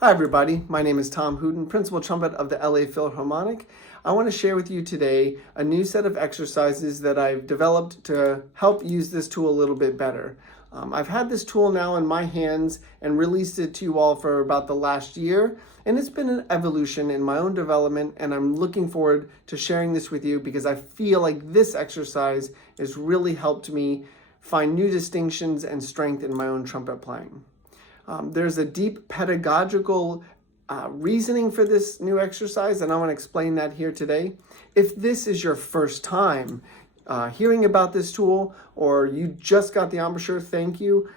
Hi everybody, my name is Tom Hooten, Principal Trumpet of the LA Philharmonic. I want to share with you today a new set of exercises that I've developed to help use this tool a little bit better. I've had this tool now in my hands and released it to you all for about the last year, and it's been an evolution in my own development, and I'm looking forward to sharing this with you because I feel like this exercise has really helped me find new distinctions and strength in my own trumpet playing. There's a deep pedagogical reasoning for this new exercise, and I want to explain that here today. If this is your first time hearing about this tool, or you just got the embouchure, thank you.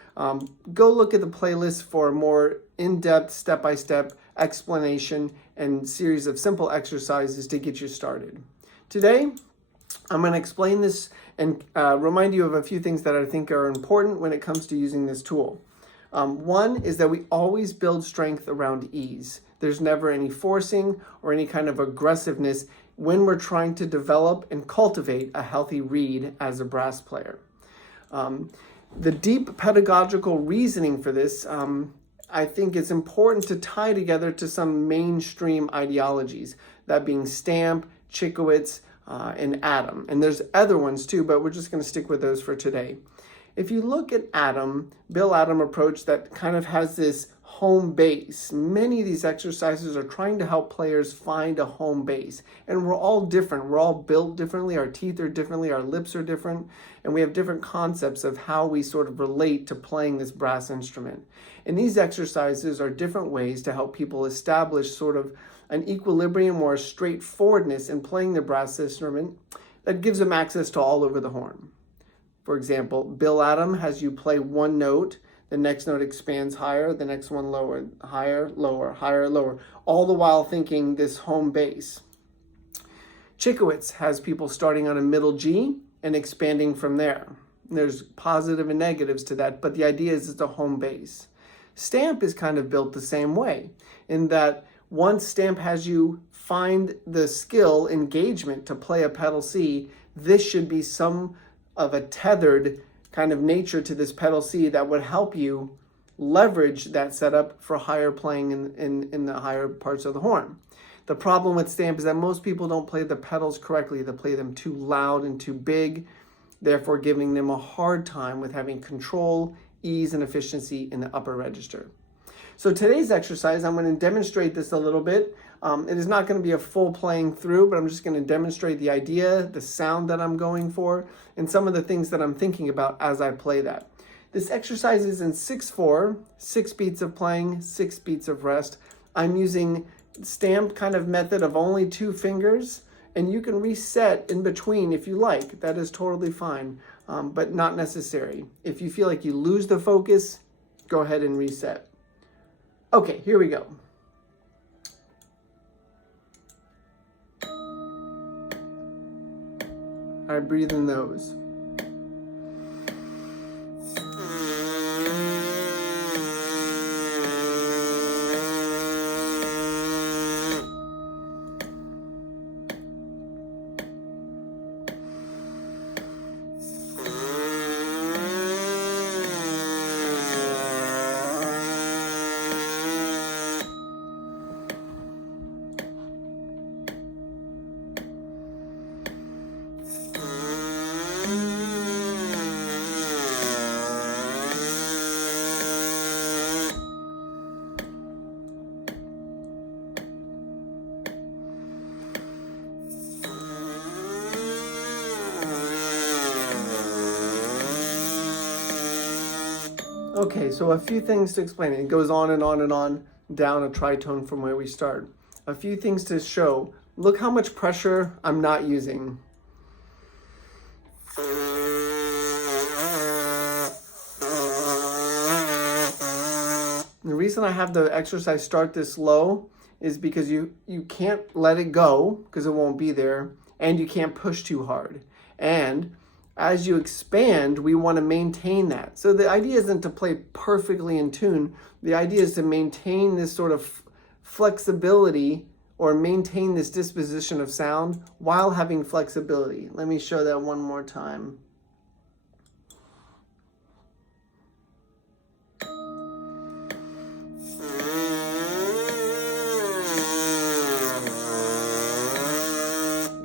Go look at the playlist for a more in-depth, step-by-step explanation and series of simple exercises to get you started. Today, I'm going to explain this and remind you of a few things that I think are important when it comes to using this tool. One is that we always build strength around ease. There's never any forcing or any kind of aggressiveness when we're trying to develop and cultivate a healthy reed as a brass player. The deep pedagogical reasoning for this, I think it's important to tie together to some mainstream ideologies, that being Stamp, Chickowitz, and Adam. And there's other ones too, but we're just going to stick with those for today. If you look at Bill Adam approach that kind of has this home base. Many of these exercises are trying to help players find a home base. And we're all different. We're all built differently. Our teeth are differently. Our lips are different. And we have different concepts of how we sort of relate to playing this brass instrument. And these exercises are different ways to help people establish sort of an equilibrium or a straightforwardness in playing the brass instrument that gives them access to all over the horn. For example, Bill Adam has you play one note, the next note expands higher, the next one lower, higher, lower, higher, lower, all the while thinking this home bass. Chickowitz has people starting on a middle G and expanding from there. There's positive and negatives to that, but the idea is it's a home bass. Stamp is kind of built the same way, in that once Stamp has you find the skill, engagement to play a pedal C, this should be some of a tethered kind of nature to this pedal C that would help you leverage that setup for higher playing in the higher parts of the horn. The problem with Stamp is that most people don't play the pedals correctly. They play them too loud and too big, therefore giving them a hard time with having control, ease, and efficiency in the upper register. So today's exercise, I'm going to demonstrate this a little bit. It is not going to be a full playing through, but I'm just going to demonstrate the idea, the sound that I'm going for, and some of the things that I'm thinking about as I play that. This exercise is in 6/4, 6 beats of playing, 6 beats of rest. I'm using Stamp kind of method of only 2 fingers, and you can reset in between if you like. That is totally fine, but not necessary. If you feel like you lose the focus, go ahead and reset. Okay, here we go. I breathe in those. Okay, so a few things to explain. It goes on and on and on down a tritone from where we start. A few things to show. Look how much pressure I'm not using. The reason I have the exercise start this low is because you can't let it go because it won't be there, and you can't push too hard. And as you expand, we want to maintain that. So the idea isn't to play perfectly in tune. The idea is to maintain this sort of flexibility or maintain this disposition of sound while having flexibility. Let me show that one more time.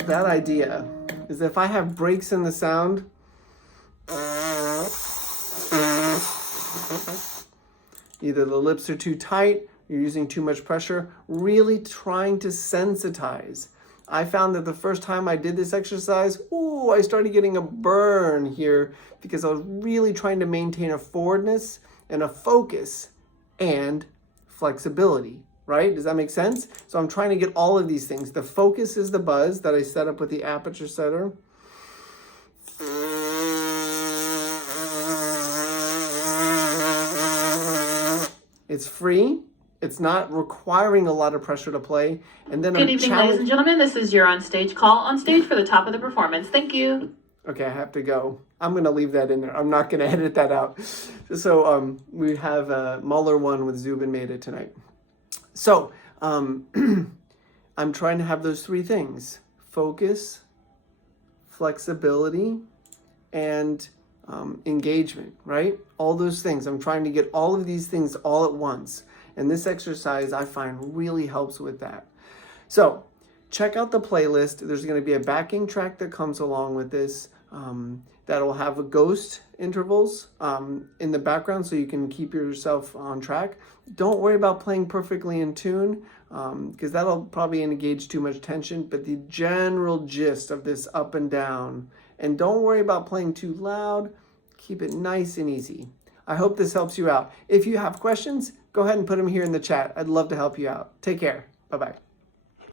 that idea is if I have breaks in the sound, either the lips are too tight, you're using too much pressure, really trying to sensitize. I found that the first time I did this exercise, I started getting a burn here because I was really trying to maintain a forwardness and a focus and flexibility, right? Does that make sense? So I'm trying to get all of these things. The focus is the buzz that I set up with the aperture setter. It's free. It's not requiring a lot of pressure to play. And then Good evening, ladies and gentlemen. This is your on-stage call. On stage for the top of the performance. Thank you. Okay, I have to go. I'm going to leave that in there. I'm not going to edit that out. So we have Muller 1 with Zubin Mehta tonight. So I'm trying to have those three things: focus, flexibility, and engagement, right? All those things. I'm trying to get all of these things all at once. And this exercise I find really helps with that. So check out the playlist. There's going to be a backing track that comes along with this that'll have a ghost intervals in the background so you can keep yourself on track. Don't worry about playing perfectly in tune because that'll probably engage too much tension, but the general gist of this up and down. And don't worry about playing too loud. Keep it nice and easy. I hope this helps you out. If you have questions, go ahead and put them here in the chat. I'd love to help you out. Take care. Bye-bye.